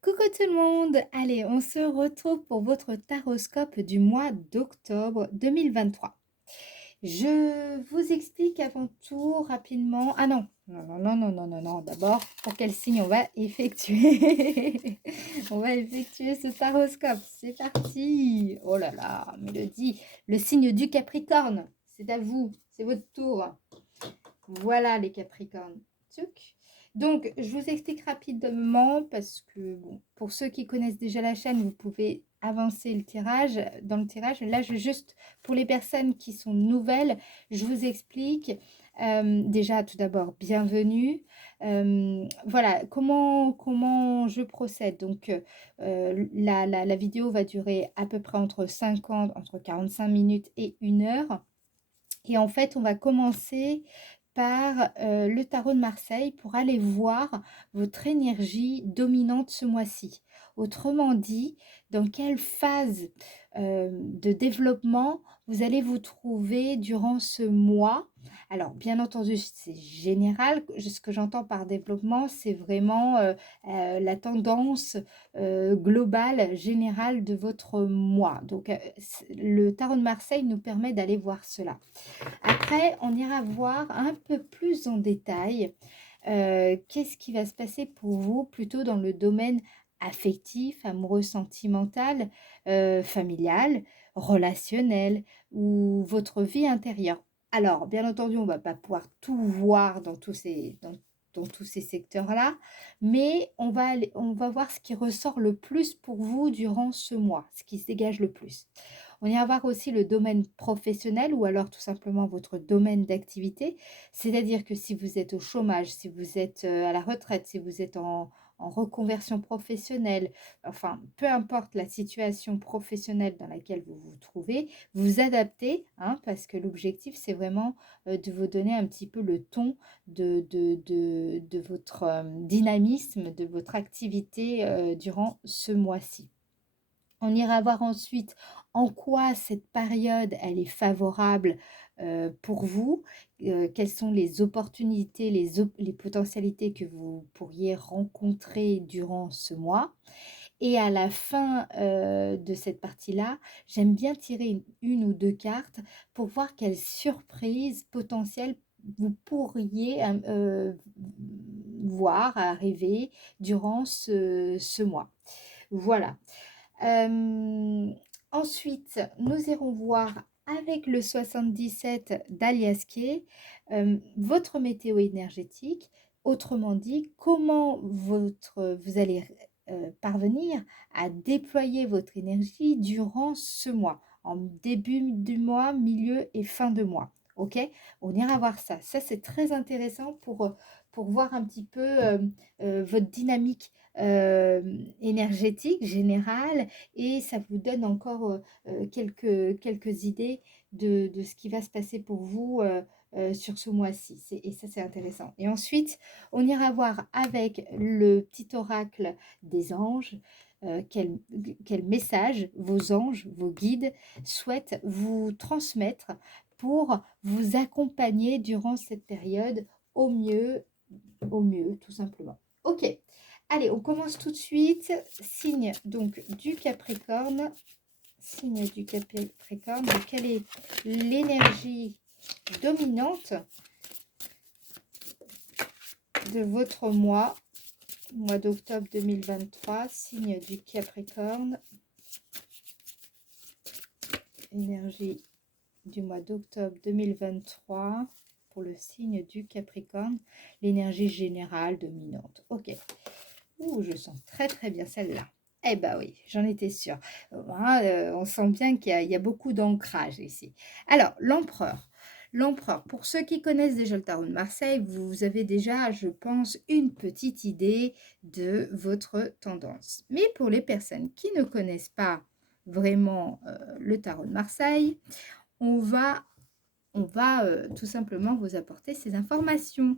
Coucou tout le monde! Allez, on se retrouve pour votre taroscope du mois d'octobre 2023. Je vous explique avant tout rapidement. Ah non, non, non, non, non, non, non, non. D'abord, pour quel signe on va effectuer? On va effectuer ce taroscope. C'est parti! Oh là là, Mélodie, le signe du Capricorne. C'est à vous, c'est votre tour. Voilà les Capricornes. Tchouk. Donc, je vous explique rapidement parce que, bon, pour ceux qui connaissent déjà la chaîne, vous pouvez avancer le tirage. Dans le tirage, là, je juste, pour les personnes qui sont nouvelles, je vous explique. Déjà, tout d'abord, bienvenue. Voilà, comment je procède. Donc, la vidéo va durer à peu près entre 45 minutes et 1 heure. Et en fait, on va commencer par le tarot de Marseille pour aller voir votre énergie dominante ce mois-ci. Autrement dit, dans quelle phase de développement vous allez vous trouver durant ce mois. Alors, bien entendu, c'est général. Ce que j'entends par développement, c'est vraiment la tendance globale, générale de votre mois. Donc, le tarot de Marseille nous permet d'aller voir cela. Après, on ira voir un peu plus en détail qu'est-ce qui va se passer pour vous plutôt dans le domaine affectif, amoureux, sentimental, familial, relationnel ou votre vie intérieure. Alors, bien entendu, on ne va pas pouvoir tout voir dans tous ces secteurs-là, mais on va voir ce qui ressort le plus pour vous durant ce mois, ce qui se dégage le plus. On ira voir aussi le domaine professionnel ou alors tout simplement votre domaine d'activité. C'est-à-dire que si vous êtes au chômage, si vous êtes à la retraite, si vous êtes en reconversion professionnelle, enfin, peu importe la situation professionnelle dans laquelle vous vous trouvez, vous adaptez, hein, parce que l'objectif, c'est vraiment de vous donner un petit peu le ton de votre dynamisme, de votre activité durant ce mois-ci. On ira voir ensuite en quoi cette période, elle est favorable pour vous, quelles sont les opportunités, les potentialités que vous pourriez rencontrer durant ce mois. Et à la fin de cette partie-là, j'aime bien tirer une ou deux cartes pour voir quelles surprises potentielles vous pourriez voir arriver durant ce mois. Voilà. Hem, Ensuite, nous irons voir avec le 77 d'Alias Kay, votre météo énergétique. Autrement dit, comment vous allez parvenir à déployer votre énergie durant ce mois, en début du mois, milieu et fin de mois. OK? On ira voir ça. Ça, c'est très intéressant pour voir un petit peu, votre dynamique, énergétique générale et ça vous donne encore quelques idées de ce qui va se passer pour vous sur ce mois-ci. Et ça, c'est intéressant. Et ensuite, on ira voir avec le petit oracle des anges. Quel message vos anges, vos guides souhaitent vous transmettre pour vous accompagner durant cette période au mieux, tout simplement. Ok, allez, on commence tout de suite. Signe donc du Capricorne. Signe du Capricorne. Donc, quelle est l'énergie dominante de votre mois d'octobre 2023, signe du Capricorne. Énergie du mois d'octobre 2023 pour le signe du Capricorne. L'énergie générale dominante. Ok. Ouh, je sens très très bien celle-là. Eh ben oui, j'en étais sûre. Hein, on sent bien qu'il y a beaucoup d'ancrage ici. Alors, l'empereur. L'empereur, pour ceux qui connaissent déjà le tarot de Marseille, vous avez déjà, je pense, une petite idée de votre tendance. Mais pour les personnes qui ne connaissent pas vraiment le tarot de Marseille, on va tout simplement vous apporter ces informations.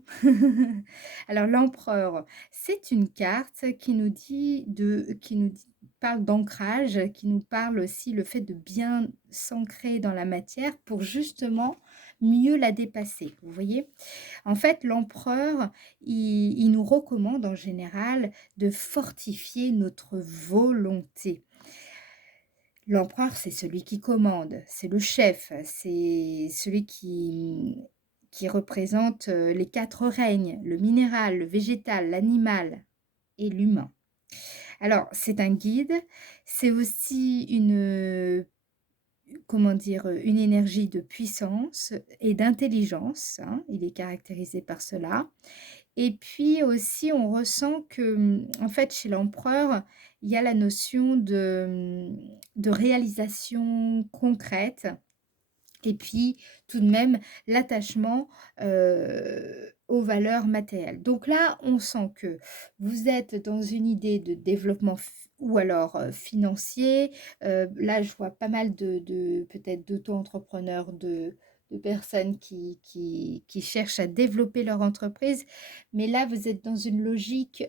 Alors l'empereur, c'est une carte qui nous parle d'ancrage, qui nous parle aussi le fait de bien s'ancrer dans la matière pour justement mieux la dépasser, vous voyez? En fait, l'empereur, il nous recommande en général de fortifier notre volonté. L'empereur, c'est celui qui commande, c'est le chef, c'est celui qui représente les quatre règnes, le minéral, le végétal, l'animal et l'humain. Alors, c'est un guide, c'est aussi comment dire, une énergie de puissance et d'intelligence, hein, il est caractérisé par cela. Et puis aussi, on ressent que, en fait, chez l'empereur, il y a la notion de réalisation concrète et puis tout de même l'attachement, aux valeurs matérielles. Donc là, on sent que vous êtes dans une idée de développement ou alors, financier. Là, je vois pas mal de peut-être d'auto-entrepreneurs, de personnes qui cherchent à développer leur entreprise. Mais là, vous êtes dans une logique,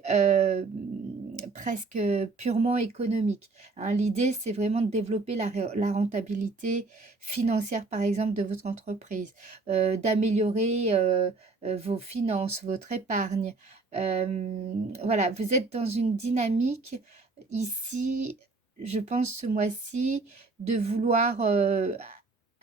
presque purement économique, hein. L'idée, c'est vraiment de développer la rentabilité financière, par exemple, de votre entreprise, d'améliorer vos finances, votre épargne. Voilà, vous êtes dans une dynamique ici, je pense ce mois-ci, de vouloir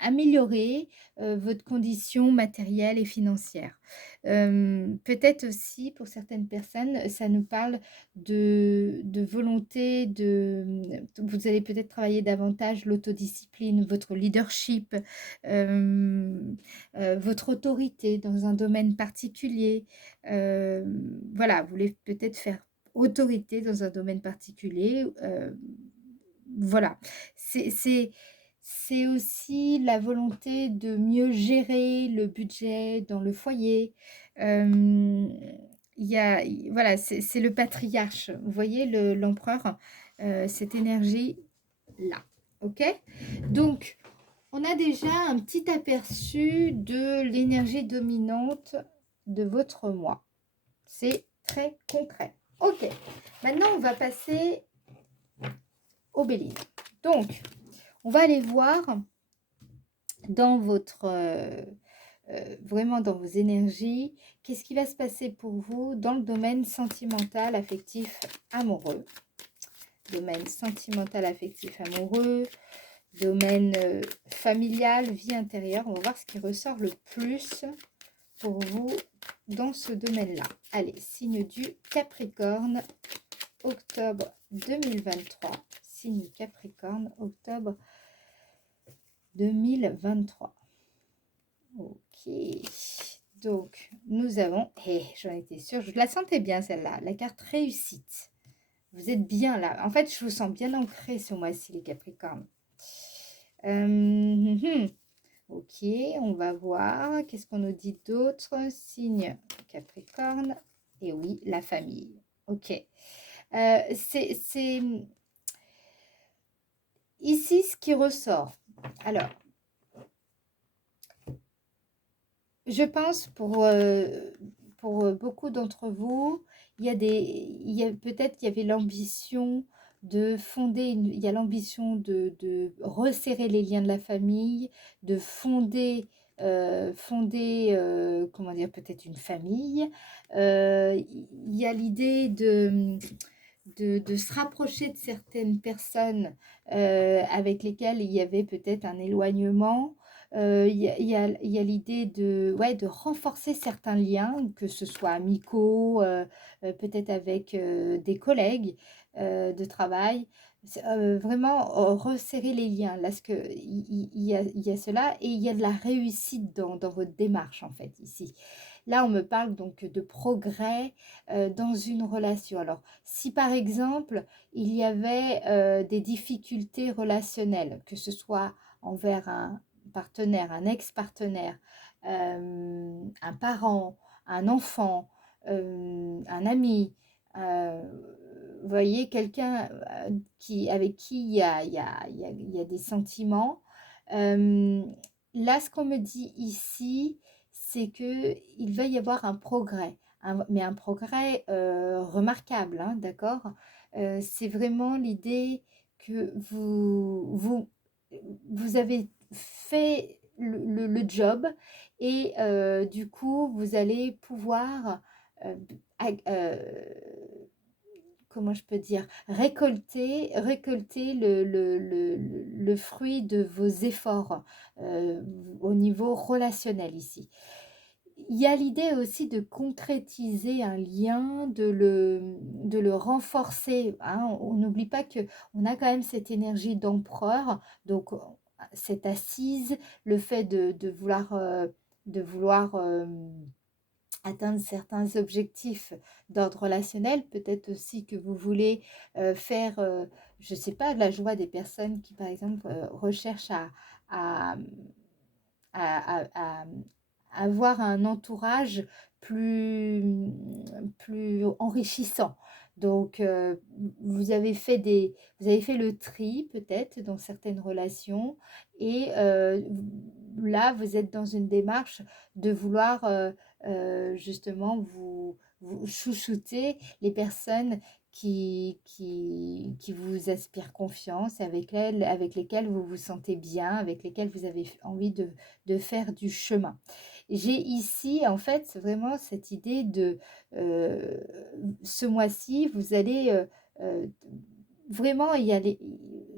améliorer votre condition matérielle et financière. Peut-être aussi, pour certaines personnes, ça nous parle de volonté, vous allez peut-être travailler davantage l'autodiscipline, votre leadership, euh, votre autorité dans un domaine particulier. Euh, voilà, vous voulez peut-être faire autorité dans un domaine particulier. Voilà, c'est aussi la volonté de mieux gérer le budget dans le foyer. Hem, voilà, c'est le patriarche. Vous voyez l'empereur, cette énergie-là, OK? Donc, on a déjà un petit aperçu de l'énergie dominante de votre moi. C'est très concret. OK, maintenant on va passer au Bélier. Donc, on va aller voir dans votre vraiment dans vos énergies, qu'est-ce qui va se passer pour vous dans le domaine sentimental, affectif, amoureux. Domaine sentimental, affectif, amoureux, domaine familial, vie intérieure. On va voir ce qui ressort le plus pour vous dans ce domaine-là. Allez, signe du Capricorne, octobre 2023. Signe Capricorne, octobre 2023. Ok, donc nous avons, j'en étais sûre, je la sentais bien celle-là, la carte réussite. Vous êtes bien là. En fait, je vous sens bien ancré ce mois-ci, les Capricornes. Ok, on va voir. Qu'est-ce qu'on nous dit d'autre? Signe Capricorne. Et oui, la famille. Ok. C'est ici ce qui ressort. Alors, je pense pour beaucoup d'entre vous, peut-être il y avait l'ambition de fonder, il y a l'ambition de resserrer les liens de la famille, de fonder comment dire, peut-être une famille. Il y a l'idée de se rapprocher de certaines personnes avec lesquelles il y avait peut-être un éloignement. Il y a l'idée ouais, de renforcer certains liens, que ce soit amicaux, peut-être avec des collègues de travail. Vraiment resserrer les liens. Là, il y a cela et il y a de la réussite dans votre démarche, en fait, ici. Là, on me parle donc de progrès dans une relation. Alors, si par exemple, il y avait des difficultés relationnelles, que ce soit envers un partenaire, un ex-partenaire, un parent, un enfant, un ami, vous voyez, quelqu'un avec qui il y a des sentiments. Euh, Là, ce qu'on me dit ici, c'est que il va y avoir un progrès, mais un progrès remarquable, hein, d'accord? C'est vraiment l'idée que vous avez fait le job et du coup, vous allez pouvoir, euh, ag- euh, comment je peux dire, récolter le fruit de vos efforts euh, au niveau relationnel ici. Il y a l'idée aussi de concrétiser un lien, de le renforcer, hein. On n'oublie pas que on a quand même cette énergie d'empereur, donc cette assise, le fait de vouloir atteindre certains objectifs d'ordre relationnel. Peut-être aussi que vous voulez faire, je ne sais pas, de la joie des personnes qui, par exemple, recherchent à, à avoir un entourage plus, plus enrichissant. Donc, vous avez fait le tri peut-être dans certaines relations et là, vous êtes dans une démarche de vouloir justement vous chouchouter les personnes qui vous inspirent confiance, avec lesquelles vous vous sentez bien, avec lesquelles vous avez envie de faire du chemin. J'ai ici, en fait, vraiment cette idée de euh, ce mois-ci, vous allez euh, vraiment y aller,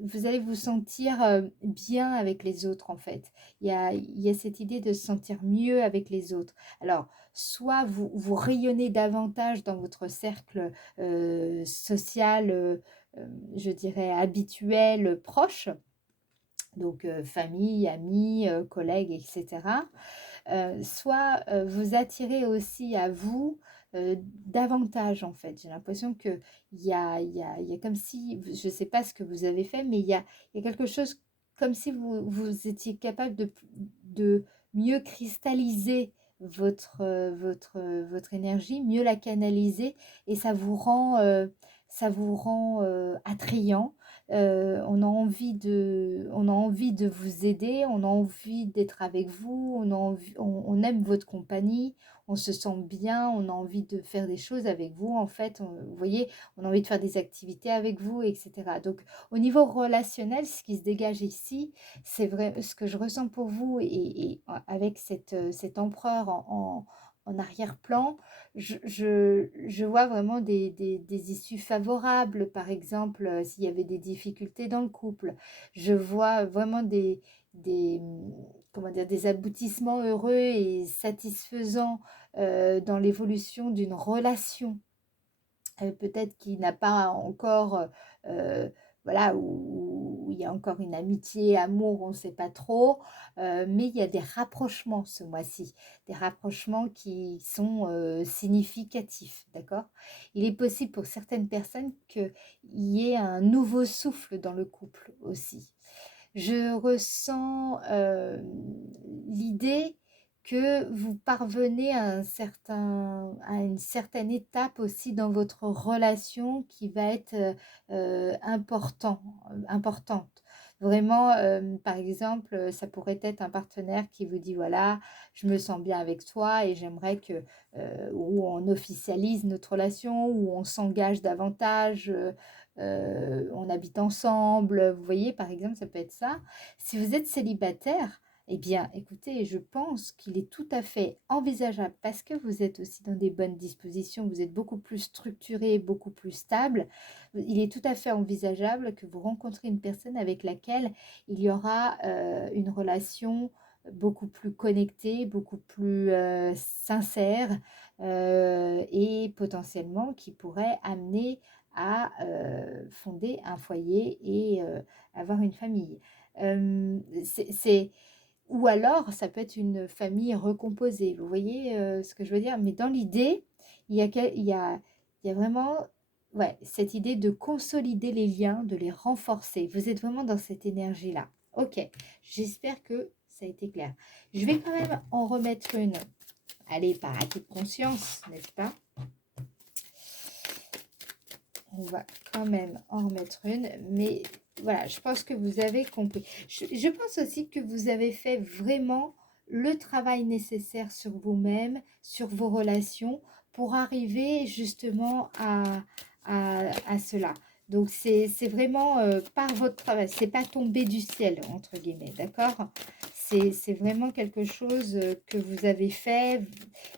vous allez vous sentir bien avec les autres, en fait. Il y a cette idée de se sentir mieux avec les autres. Alors, soit vous rayonnez davantage dans votre cercle social, je dirais habituel, proche, donc famille, amis, collègues, etc. Soit vous attirez aussi à vous davantage en fait. J'ai l'impression que il y a comme si, je ne sais pas ce que vous avez fait, mais il y a quelque chose comme si vous étiez capable de mieux cristalliser votre énergie, mieux la canaliser et ça vous rend attrayant. On a envie de vous aider, on a envie d'être avec vous, on aime votre compagnie, on se sent bien, on a envie de faire des choses avec vous. En fait, vous voyez, on a envie de faire des activités avec vous, etc. Donc, au niveau relationnel, ce qui se dégage ici, c'est vrai, ce que je ressens pour vous et avec cet empereur en arrière-plan, je vois vraiment des issues favorables, par exemple, s'il y avait des difficultés dans le couple. Je vois vraiment comment dire, des aboutissements heureux et satisfaisants dans l'évolution d'une relation peut-être qui n'a pas encore, euh, voilà, où il y a encore une amitié, amour, on ne sait pas trop, mais il y a des rapprochements ce mois-ci, des rapprochements qui sont significatifs, d'accord? Il est possible pour certaines personnes qu'il y ait un nouveau souffle dans le couple aussi. Je ressens l'idée que vous parvenez à une certaine étape aussi dans votre relation qui va être importante. Vraiment, par exemple, ça pourrait être un partenaire qui vous dit, voilà, je me sens bien avec toi et j'aimerais que, ou on officialise notre relation, ou on s'engage davantage, on habite ensemble. Vous voyez, par exemple, ça peut être ça. Si vous êtes célibataire, eh bien, écoutez, je pense qu'il est tout à fait envisageable parce que vous êtes aussi dans des bonnes dispositions, vous êtes beaucoup plus structuré, beaucoup plus stable. Il est tout à fait envisageable que vous rencontrez une personne avec laquelle il y aura une relation beaucoup plus connectée, beaucoup plus sincère et potentiellement qui pourrait amener à fonder un foyer et avoir une famille. C'est ou alors ça peut être une famille recomposée. Vous voyez, ce que je veux dire? Mais dans l'idée, il y a vraiment, ouais, cette idée de consolider les liens, de les renforcer. Vous êtes vraiment dans cette énergie-là. OK, j'espère que ça a été clair. Je vais quand même en remettre une. Allez, par acquis de conscience, n'est-ce pas? On va quand même en remettre une, mais voilà, je pense que vous avez compris. Je pense aussi que vous avez fait vraiment le travail nécessaire sur vous-même, sur vos relations, pour arriver justement à cela. Donc, c'est vraiment par votre travail, c'est pas tombé du ciel, entre guillemets, d'accord? c'est vraiment quelque chose que vous avez fait.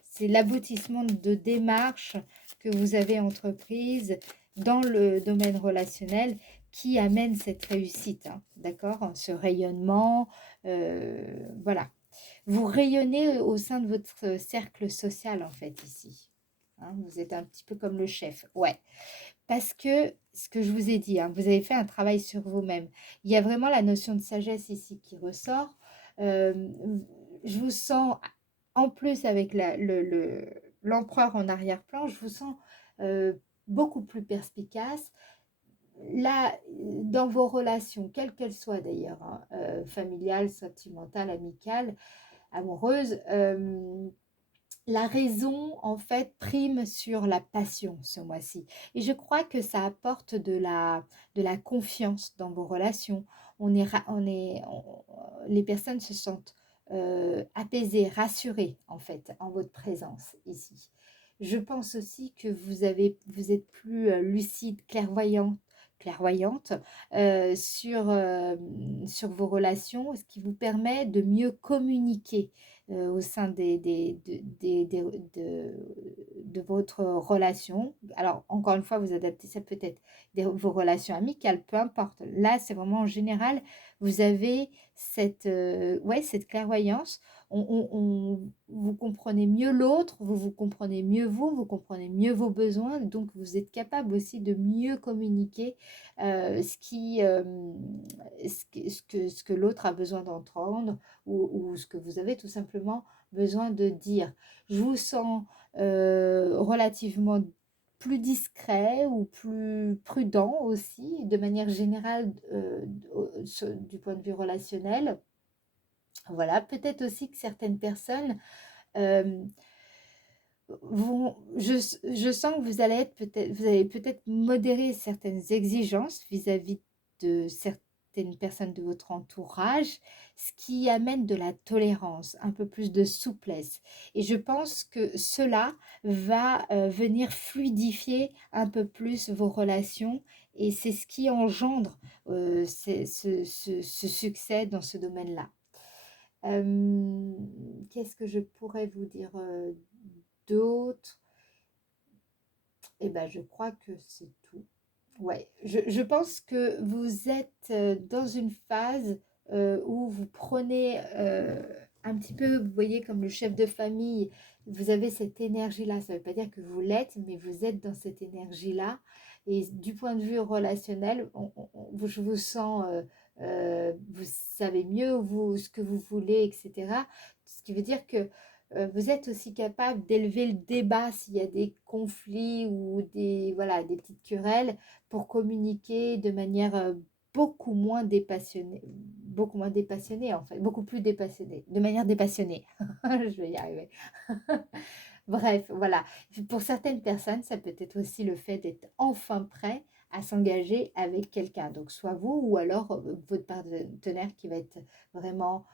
C'est l'aboutissement de démarches que vous avez entreprises dans le domaine relationnel qui amène cette réussite, hein, d'accord? Ce rayonnement, voilà. Vous rayonnez au sein de votre cercle social, en fait, ici. Hein, vous êtes un petit peu comme le chef. Ouais. Parce que, ce que je vous ai dit, hein, vous avez fait un travail sur vous-même. Il y a vraiment la notion de sagesse ici qui ressort. Euh, je vous sens, en plus avec l'empereur en arrière-plan, je vous sens euh, beaucoup plus perspicace. Là, dans vos relations, quelles qu'elles soient d'ailleurs, hein, familiales, sentimentales, amicales, amoureuses, la raison, en fait, prime sur la passion ce mois-ci. Et je crois que ça apporte de la confiance dans vos relations. Les personnes se sentent apaisées, rassurées, en fait, en votre présence ici. Je pense aussi que vous êtes plus lucide, clairvoyante sur vos relations, ce qui vous permet de mieux communiquer au sein de votre relation. Alors, encore une fois, vous adaptez ça peut-être vos relations amicales, peu importe. Là, c'est vraiment en général, vous avez ouais, cette clairvoyance. Vous comprenez mieux l'autre, vous vous comprenez mieux vous comprenez mieux vos besoins, donc vous êtes capable aussi de mieux communiquer ce que l'autre a besoin d'entendre ou ce que vous avez tout simplement besoin de dire. Je vous sens relativement plus discret ou plus prudent aussi, de manière générale, du point de vue relationnel. Voilà, peut-être aussi que certaines personnes euh, je sens que vous allez peut-être modérer certaines exigences vis-à-vis de certaines personnes de votre entourage, ce qui amène de la tolérance, un peu plus de souplesse. Et je pense que cela va venir fluidifier un peu plus vos relations et c'est ce qui engendre ce succès dans ce domaine-là. Qu'est-ce que je pourrais vous dire d'autre? Eh ben, je crois que c'est tout. Ouais, je pense que vous êtes dans une phase où vous prenez un petit peu, vous voyez, comme le chef de famille, vous avez cette énergie-là. Ça ne veut pas dire que vous l'êtes, mais vous êtes dans cette énergie-là. Et du point de vue relationnel, je vous sens, vous savez mieux vous, ce que vous voulez, etc. Ce qui veut dire que vous êtes aussi capable d'élever le débat s'il y a des conflits ou voilà, des petites querelles pour communiquer de manière beaucoup moins dépassionnée en fait, beaucoup plus dépassionnée, de manière dépassionnée. Je vais y arriver. Bref, voilà. Pour certaines personnes, ça peut être aussi le fait d'être enfin prêt à s'engager avec quelqu'un. Donc, soit vous ou alors votre partenaire qui va être vraiment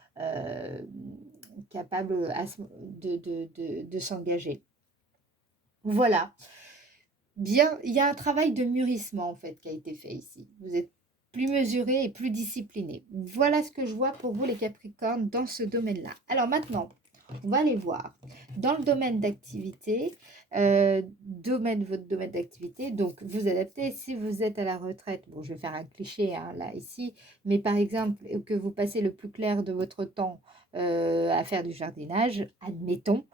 capable de s'engager. Voilà. Bien, il y a un travail de mûrissement en fait qui a été fait ici. Vous êtes plus mesuré et plus discipliné. Voilà ce que je vois pour vous les Capricornes dans ce domaine-là. Alors maintenant, on va aller voir dans le domaine d'activité, votre domaine d'activité. Donc vous adaptez si vous êtes à la retraite. Bon, je vais faire un cliché hein, là ici, mais par exemple que vous passez le plus clair de votre temps à faire du jardinage, admettons.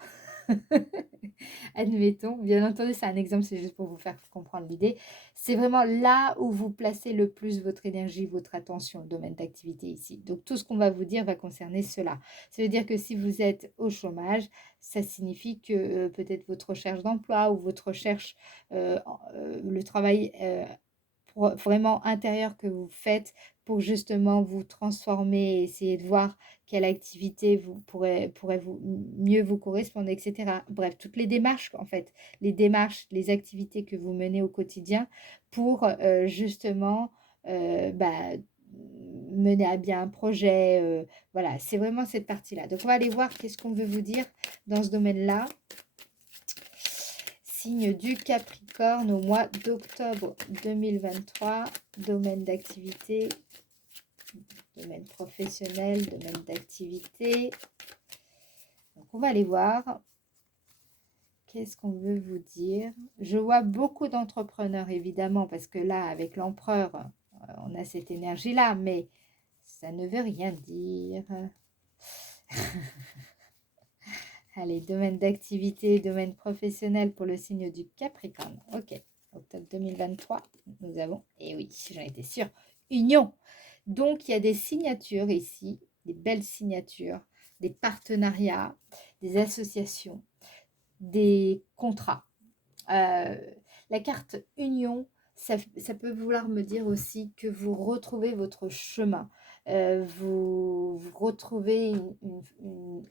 Admettons, bien entendu, c'est un exemple, c'est juste pour vous faire comprendre l'idée. C'est vraiment là où vous placez le plus votre énergie, votre attention, le domaine d'activité ici. Donc, tout ce qu'on va vous dire va concerner cela. Ça veut dire que si vous êtes au chômage, ça signifie que peut-être votre recherche d'emploi ou votre recherche, le travail vraiment intérieur que vous faites pour justement vous transformer et essayer de voir quelle activité pourrait mieux vous correspondre, etc. Bref, toutes les démarches, en fait, les démarches, les activités que vous menez au quotidien pour justement bah, mener à bien un projet. Voilà, c'est vraiment cette partie-là. Donc, on va aller voir qu'est-ce qu'on veut vous dire dans ce domaine-là. Signe du Capricorne au mois d'octobre 2023, domaine d'activité Domaine professionnel, domaine d'activité. Donc, on va aller voir. Qu'est-ce qu'on veut vous dire? Je vois beaucoup d'entrepreneurs, évidemment, parce que là, avec l'empereur, on a cette énergie-là, mais ça ne veut rien dire. Allez, domaine d'activité, domaine professionnel pour le signe du Capricorne. Ok, octobre 2023, nous avons, et oui, j'en étais sûre, union. Donc, il y a des signatures ici, des belles signatures, des partenariats, des associations, des contrats. La carte union, ça peut vouloir me dire aussi que vous retrouvez votre chemin. Vous retrouvez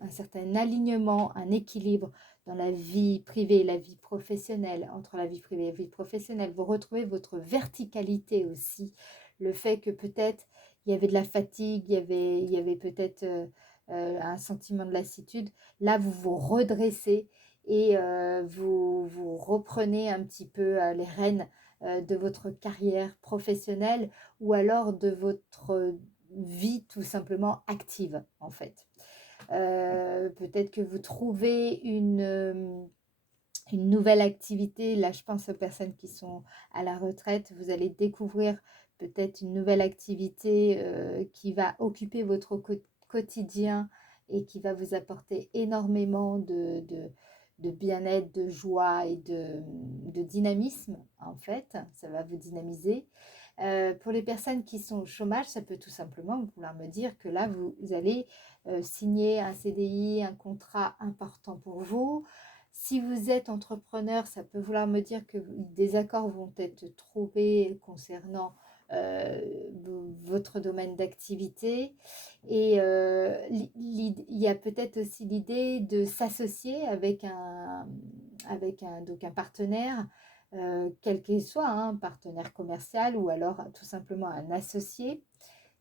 un certain alignement, un équilibre dans la vie privée et la vie professionnelle, entre la vie privée et la vie professionnelle. Vous retrouvez votre verticalité aussi. Le fait que peut-être il y avait de la fatigue, il y avait peut-être un sentiment de lassitude. Là, vous vous redressez et vous reprenez un petit peu les rênes de votre carrière professionnelle ou alors de votre vie tout simplement active en fait. Peut-être que vous trouvez une nouvelle activité. Là, je pense aux personnes qui sont à la retraite. Vous allez découvrir peut-être une nouvelle activité qui va occuper votre quotidien et qui va vous apporter énormément de bien-être, de joie et de dynamisme, en fait. Ça va vous dynamiser. Pour les personnes qui sont au chômage, ça peut tout simplement vouloir me dire que là, vous allez signer un CDI, un contrat important pour vous. Si vous êtes entrepreneur, ça peut vouloir me dire que des accords vont être trouvés concernant votre domaine d'activité. Et il y a peut-être aussi l'idée de s'associer donc un partenaire, quel qu'il soit, hein, un partenaire commercial ou alors tout simplement un associé.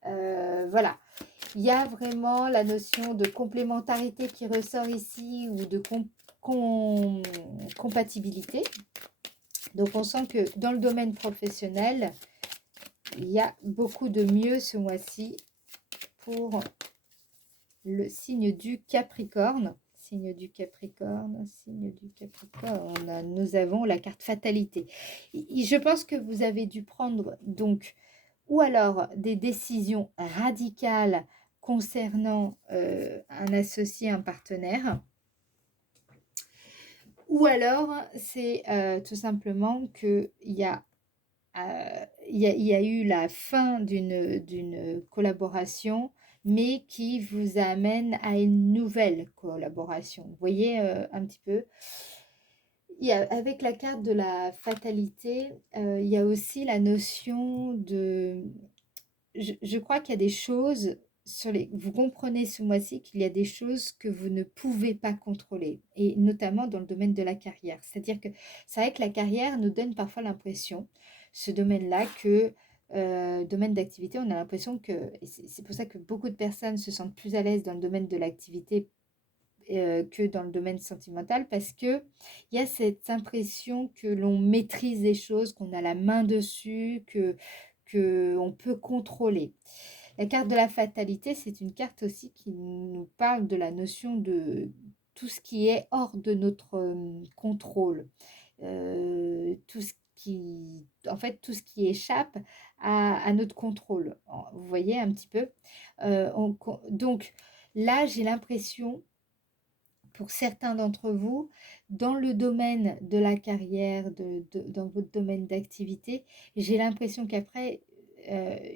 Voilà, il y a vraiment la notion de complémentarité qui ressort ici ou de compatibilité. Donc on sent que dans le domaine professionnel, il y a beaucoup de mieux ce mois-ci pour le signe du Capricorne. Signe du Capricorne, signe du Capricorne. Nous avons la carte fatalité. Je pense que vous avez dû prendre donc ou alors des décisions radicales concernant un associé, un partenaire, ou alors c'est tout simplement qu'il y a il y a eu la fin d'une collaboration, mais qui vous amène à une nouvelle collaboration. Vous voyez un petit peu. Avec la carte de la fatalité, il y a aussi la notion de... Je crois qu'il y a des choses vous comprenez ce mois-ci qu'il y a des choses que vous ne pouvez pas contrôler, et notamment dans le domaine de la carrière. C'est-à-dire que c'est vrai que la carrière nous donne parfois l'impression, ce domaine-là, que domaine d'activité, on a l'impression que, et c'est pour ça que beaucoup de personnes se sentent plus à l'aise dans le domaine de l'activité que dans le domaine sentimental, parce que il y a cette impression que l'on maîtrise les choses, qu'on a la main dessus, que on peut contrôler. La carte de la fatalité, c'est une carte aussi qui nous parle de la notion de tout ce qui est hors de notre contrôle, tout ce qui, en fait, tout ce qui échappe à notre contrôle. Vous voyez un petit peu. Donc là, j'ai l'impression, pour certains d'entre vous, dans le domaine de la carrière, dans votre domaine d'activité, j'ai l'impression qu'après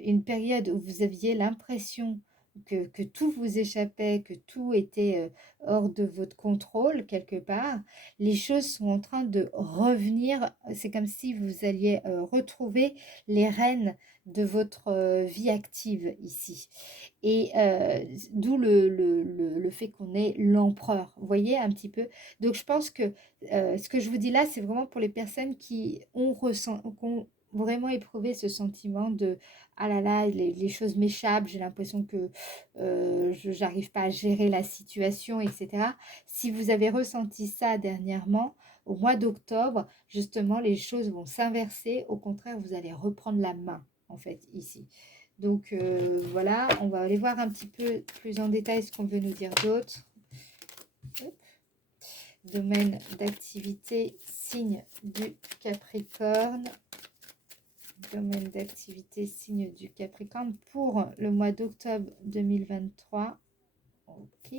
une période où vous aviez l'impression que tout vous échappait, que tout était hors de votre contrôle quelque part, les choses sont en train de revenir. C'est comme si vous alliez retrouver les rênes de votre vie active ici. Et d'où le fait qu'on est l'empereur. Vous voyez un petit peu? Donc je pense que ce que je vous dis là, c'est vraiment pour les personnes qui ont vraiment éprouvé ce sentiment de ah là là, les choses m'échappent, j'ai l'impression que je n'arrive pas à gérer la situation, etc. Si vous avez ressenti ça dernièrement, au mois d'octobre, justement, les choses vont s'inverser. Au contraire, vous allez reprendre la main, en fait, ici. Donc voilà, on va aller voir un petit peu plus en détail ce qu'on veut nous dire d'autre. Hop. Domaine d'activité, signe du Capricorne. Domaine d'activité, signe du Capricorne pour le mois d'octobre 2023. Ok.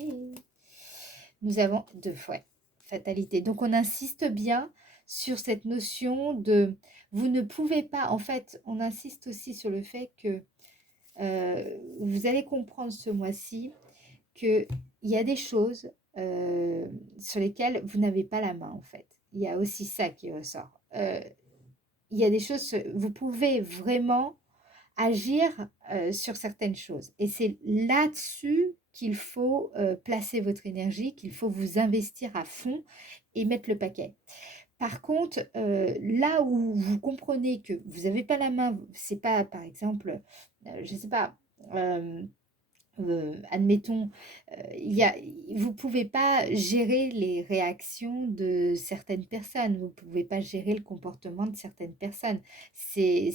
Nous avons deux fois fatalité. Donc, on insiste bien sur cette notion de... Vous ne pouvez pas... En fait, on insiste aussi sur le fait que vous allez comprendre ce mois-ci qu'il y a des choses sur lesquelles vous n'avez pas la main, en fait. Il y a aussi ça qui ressort. Il y a des choses, vous pouvez vraiment agir sur certaines choses. Et c'est là-dessus qu'il faut placer votre énergie, qu'il faut vous investir à fond et mettre le paquet. Par contre, là où vous comprenez que vous n'avez pas la main, c'est pas, par exemple, je ne sais pas, admettons, vous ne pouvez pas gérer les réactions de certaines personnes, vous ne pouvez pas gérer le comportement de certaines personnes. C'est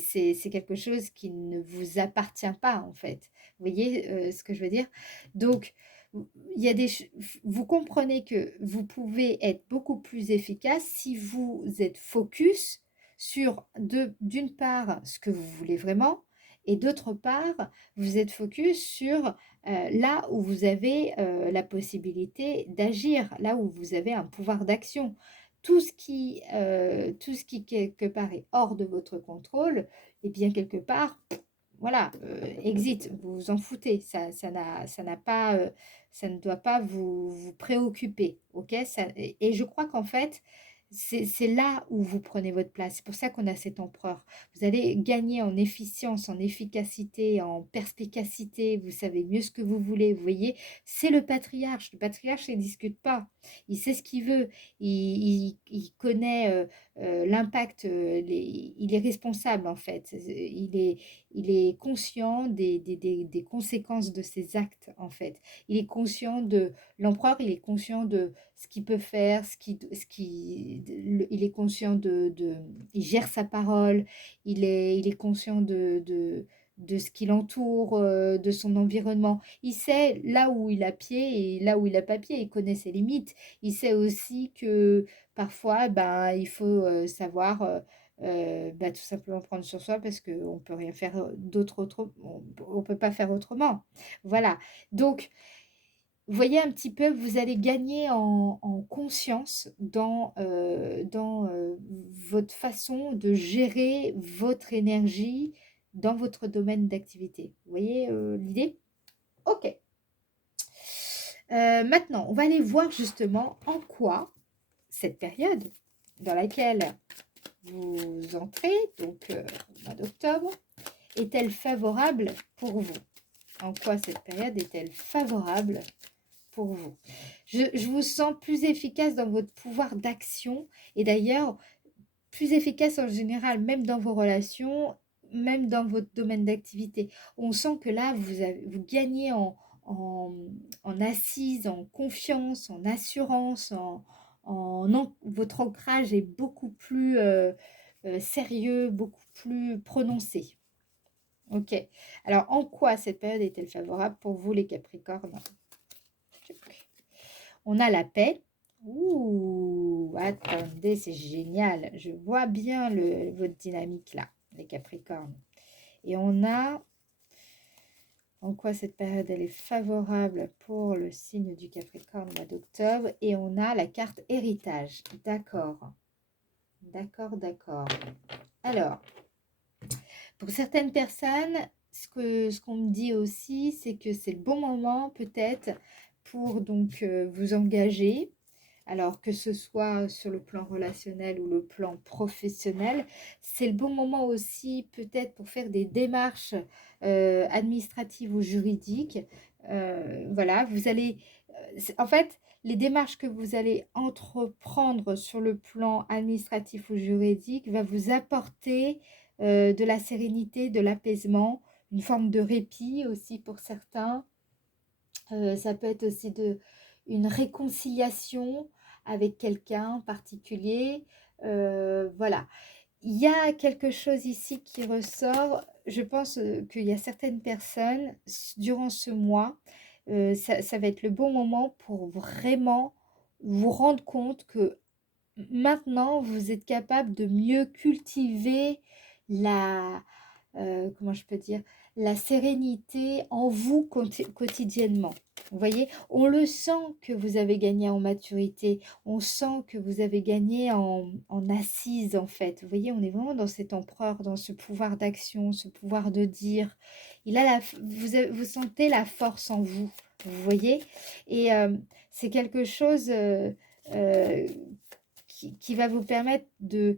quelque chose qui ne vous appartient pas, en fait. Vous voyez ce que je veux dire? Donc, il y a vous comprenez que vous pouvez être beaucoup plus efficace si vous êtes focus sur, d'une part, ce que vous voulez vraiment, et d'autre part, vous êtes focus sur là où vous avez la possibilité d'agir, là où vous avez un pouvoir d'action. Tout ce qui quelque part est hors de votre contrôle, et bien quelque part, voilà, exit, vous vous en foutez, ça n'a pas, ça ne doit pas vous préoccuper, ok? Et je crois qu'en fait, c'est là où vous prenez votre place. C'est pour ça qu'on a cet empereur. Vous allez gagner en efficience, en efficacité, en perspicacité. Vous savez mieux ce que vous voulez. Vous voyez, c'est le patriarche. Le patriarche, il ne discute pas. Il sait ce qu'il veut. Il connaît l'impact. Il est responsable, en fait. Il est conscient des conséquences de ses actes, en fait. Il est conscient de l'empereur, il est conscient de ce qu'il peut faire, il est conscient il gère sa parole, il est conscient de ce qui l'entoure, de son environnement. Il sait là où il a pied et là où il n'a pas pied, il connaît ses limites. Il sait aussi que parfois, ben, il faut savoir bah, tout simplement prendre sur soi parce qu'on ne peut rien faire on peut pas faire autrement. Voilà. Donc, vous voyez un petit peu, vous allez gagner en conscience dans votre façon de gérer votre énergie dans votre domaine d'activité. Vous voyez l'idée? Ok. Maintenant, on va aller voir justement en quoi cette période dans laquelle vous entrez, donc au mois d'octobre, est-elle favorable pour vous? En quoi cette période est-elle favorable pour vous? Je vous sens plus efficace dans votre pouvoir d'action et d'ailleurs plus efficace en général, même dans vos relations, même dans votre domaine d'activité. On sent que là, vous gagnez en, en assise, en confiance, en assurance, votre ancrage est beaucoup plus sérieux, beaucoup plus prononcé. Ok. Alors, en quoi cette période est-elle favorable pour vous, les Capricornes? On a la paix. Ouh, attendez, c'est génial. Je vois bien votre dynamique là, les Capricornes. Et on a, en quoi cette période elle est favorable pour le signe du Capricorne au mois d'octobre. Et on a la carte héritage. D'accord. D'accord, d'accord. Alors, pour certaines personnes, ce qu'on me dit aussi, c'est que c'est le bon moment peut-être pour donc vous engager. Alors que ce soit sur le plan relationnel ou le plan professionnel, c'est le bon moment aussi peut-être pour faire des démarches administratives ou juridiques. Voilà, vous allez... en fait, les démarches que vous allez entreprendre sur le plan administratif ou juridique va vous apporter de la sérénité, de l'apaisement, une forme de répit aussi pour certains. Ça peut être aussi une réconciliation avec quelqu'un en particulier. Voilà. il y a quelque chose ici qui ressort. Je pense qu'il y a certaines personnes, durant ce mois, ça va être le bon moment pour vraiment vous rendre compte que maintenant, vous êtes capable de mieux cultiver la, comment je peux dire, la sérénité en vous quotidiennement. Vous voyez, on le sent que vous avez gagné en maturité, on sent que vous avez gagné en assise en fait. Vous voyez, on est vraiment dans cet empereur, dans ce pouvoir d'action, ce pouvoir de dire. Il a vous sentez la force en vous, vous voyez. Et c'est quelque chose euh, qui va vous permettre de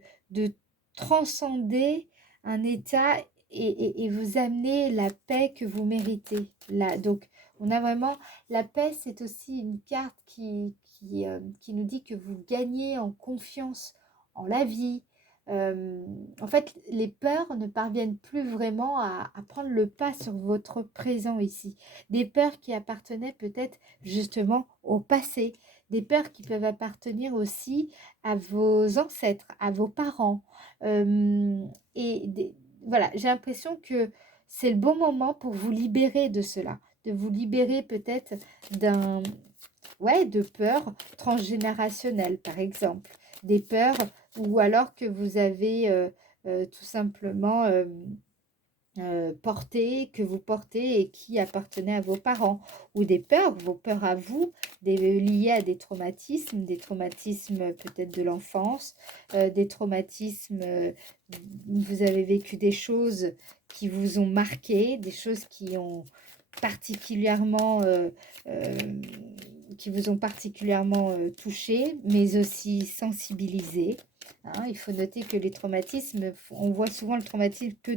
transcender un état et vous amener la paix que vous méritez. Là, donc, on a vraiment la paix, c'est aussi une carte qui nous dit que vous gagnez en confiance en la vie. En fait, les peurs ne parviennent plus vraiment à prendre le pas sur votre présent ici. Des peurs qui appartenaient peut-être justement au passé, des peurs qui peuvent appartenir aussi à vos ancêtres, à vos parents. Euh, et voilà, j'ai l'impression que c'est le bon moment pour vous libérer de cela, de vous libérer peut-être d'un, ouais, de peurs transgénérationnelles, par exemple, des peurs ou alors que vous avez tout simplement portées, que vous portez et qui appartenaient à vos parents, ou des peurs, vos peurs à vous, liées à des traumatismes peut-être de l'enfance, des traumatismes, vous avez vécu des choses qui vous ont marqué, des choses particulièrement, euh, qui vous ont particulièrement touché, mais aussi sensibilisé. Hein. Il faut noter que les traumatismes, on voit souvent le traumatisme que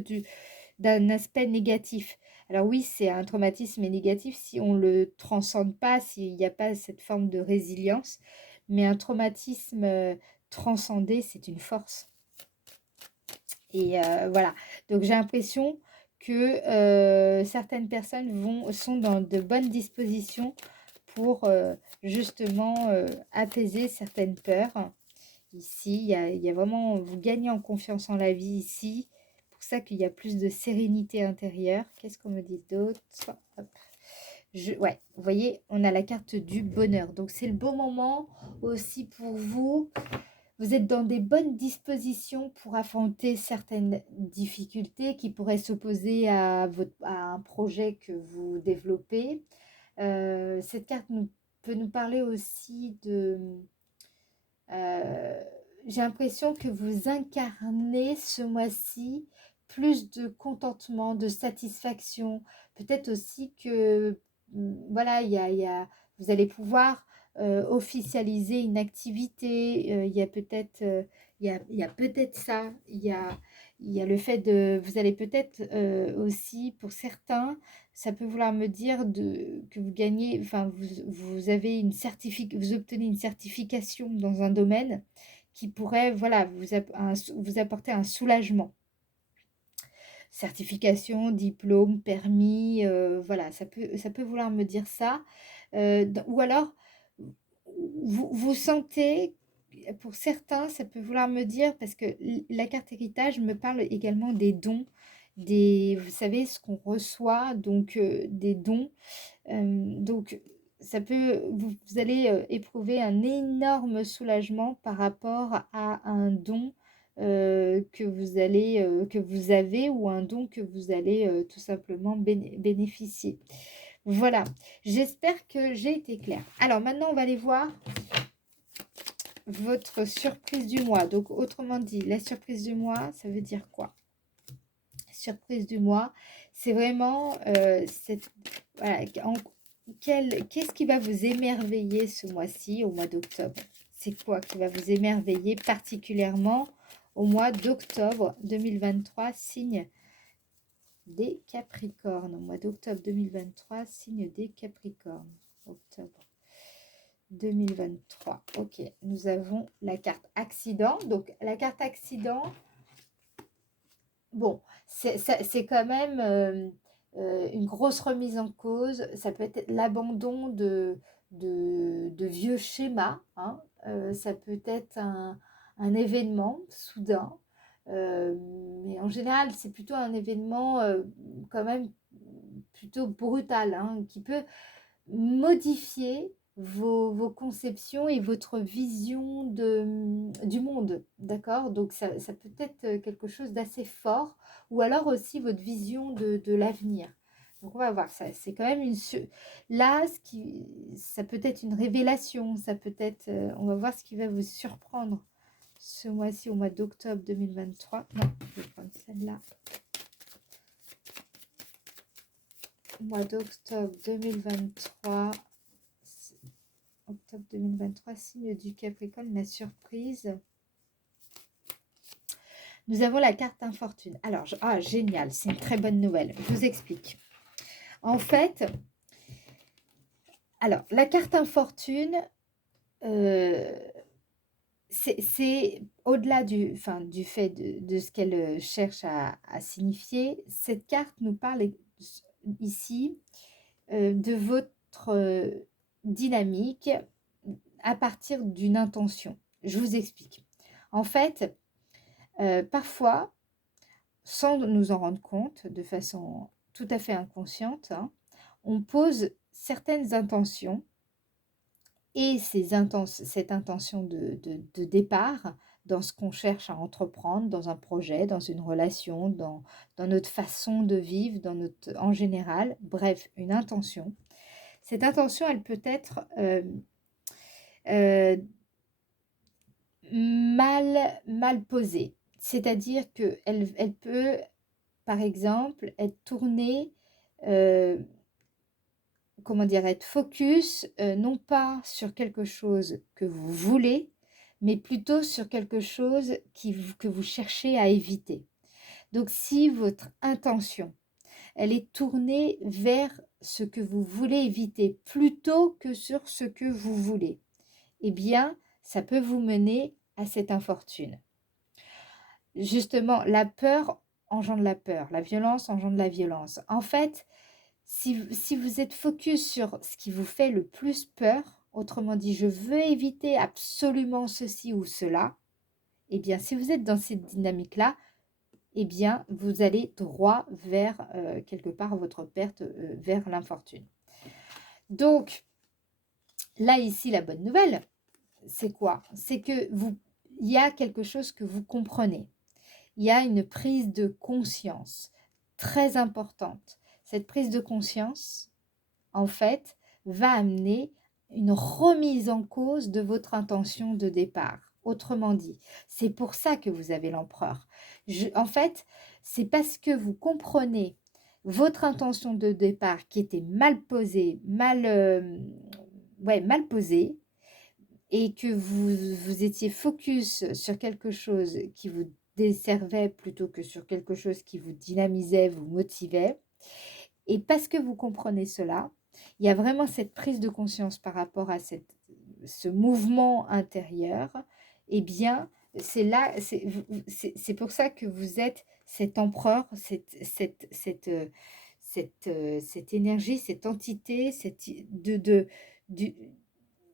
d'un aspect négatif. Alors oui, c'est un traumatisme négatif si on ne le transcende pas, s'il n'y a pas cette forme de résilience, mais un traumatisme transcendé, c'est une force. Et voilà, donc j'ai l'impression que certaines personnes sont dans de bonnes dispositions pour justement apaiser certaines peurs. Ici, il y a vraiment, vous gagnez en confiance en la vie ici. Pour ça qu'il y a plus de sérénité intérieure. Qu'est-ce qu'on me dit d'autre? Hop. Ouais, vous voyez, on a la carte du bonheur. Donc, c'est le bon moment aussi pour vous. Vous êtes dans des bonnes dispositions pour affronter certaines difficultés qui pourraient s'opposer à un projet que vous développez. Cette carte peut nous parler aussi de j'ai l'impression que vous incarnez ce mois-ci plus de contentement, de satisfaction. Peut-être aussi que, voilà, vous allez pouvoir officialiser une activité. Il y a peut-être il y a peut-être ça. Il y a le fait de... Vous allez peut-être aussi, pour certains, ça peut vouloir me dire que vous gagnez, enfin, vous avez vous obtenez une certification dans un domaine qui pourrait, voilà, vous apporter un soulagement. Certification, diplôme, permis, voilà, ça peut vouloir me dire ça. Ou alors, vous sentez, pour certains, ça peut vouloir me dire, parce que la carte héritage me parle également des dons, vous savez, ce qu'on reçoit, donc des dons. Donc, vous allez éprouver un énorme soulagement par rapport à un don que vous avez ou un don que vous allez tout simplement bénéficier. Voilà, j'espère que j'ai été claire. Alors maintenant, on va aller voir votre surprise du mois. Donc, autrement dit, la surprise du mois, ça veut dire quoi? Surprise du mois, c'est vraiment voilà, qu'est-ce qui va vous émerveiller ce mois-ci, au mois d'octobre? C'est quoi qui va vous émerveiller particulièrement au mois d'octobre 2023, signe des Capricornes? Au mois d'octobre 2023, signe des Capricornes. Octobre 2023. Ok, nous avons la carte accident. Donc, la carte accident, bon, c'est quand même une grosse remise en cause. Ça peut être l'abandon de vieux schémas. Hein. Ça peut être un événement soudain. Euh, mais en général, c'est plutôt un événement quand même plutôt brutal, hein, qui peut modifier vos conceptions et votre vision du monde, d'accord? Donc ça peut être quelque chose d'assez fort, ou alors aussi votre vision de l'avenir. Donc on va voir ça. C'est quand même là, ça peut être une révélation, ça peut être. On va voir ce qui va vous surprendre ce mois-ci, au mois d'octobre 2023. Non, je vais prendre celle-là. Mois d'octobre 2023. Octobre 2023, signe du Capricorne, la surprise. Nous avons la carte infortune. Alors, génial, c'est une très bonne nouvelle. Je vous explique. En fait, alors, la carte infortune, c'est au-delà du fait de ce qu'elle cherche à signifier. Cette carte nous parle ici de votre dynamique à partir d'une intention. Je vous explique. En fait, parfois, sans nous en rendre compte, de façon tout à fait inconsciente, hein, on pose certaines intentions et cette intention de départ dans ce qu'on cherche à entreprendre, dans un projet, dans une relation, dans notre façon de vivre, en général, bref, une intention. Cette intention, elle peut être euh, mal posée. C'est-à-dire qu'elle peut, par exemple, être tournée, comment dire, être focus, non pas sur quelque chose que vous voulez, mais plutôt sur quelque chose que vous cherchez à éviter. Donc, si votre intention, elle est tournée vers ce que vous voulez éviter plutôt que sur ce que vous voulez, eh bien, ça peut vous mener à cette infortune. Justement, la peur engendre la peur, la violence engendre la violence. En fait, si vous êtes focus sur ce qui vous fait le plus peur, autrement dit, je veux éviter absolument ceci ou cela, eh bien, si vous êtes dans cette dynamique-là, eh bien, vous allez droit vers, quelque part, votre perte, vers l'infortune. Donc, là, ici, la bonne nouvelle, c'est quoi? C'est que il y a quelque chose que vous comprenez. Il y a une prise de conscience très importante. Cette prise de conscience, en fait, va amener une remise en cause de votre intention de départ. Autrement dit, c'est pour ça que vous avez l'empereur. En fait, c'est parce que vous comprenez votre intention de départ qui était mal posée, mal posée, et que vous étiez focus sur quelque chose qui vous desservait plutôt que sur quelque chose qui vous dynamisait, vous motivait. Et parce que vous comprenez cela, il y a vraiment cette prise de conscience par rapport à ce mouvement intérieur. Eh bien, c'est pour ça que vous êtes cet empereur, cette énergie, cette entité, du-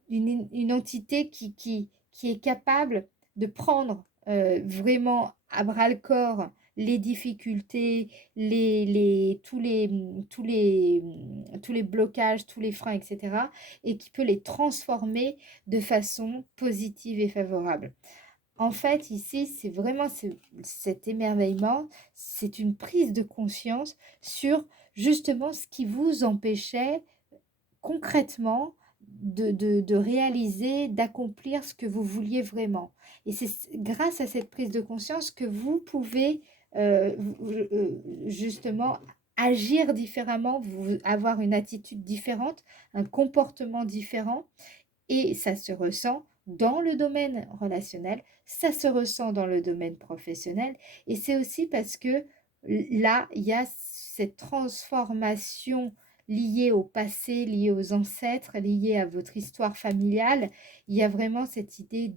une entité qui est capable de prendre vraiment à bras le corps les difficultés, tous les blocages, tous les freins, etc. et qui peut les transformer de façon positive et favorable. En fait, ici, c'est vraiment cet émerveillement, c'est une prise de conscience sur justement ce qui vous empêchait concrètement de réaliser, d'accomplir ce que vous vouliez vraiment. Et c'est grâce à cette prise de conscience que vous pouvez justement agir différemment, avoir une attitude différente, un comportement différent. Et ça se ressent dans le domaine relationnel, ça se ressent dans le domaine professionnel. Et c'est aussi parce que là, il y a cette transformation liée au passé, liée aux ancêtres, liée à votre histoire familiale. Il y a vraiment cette idée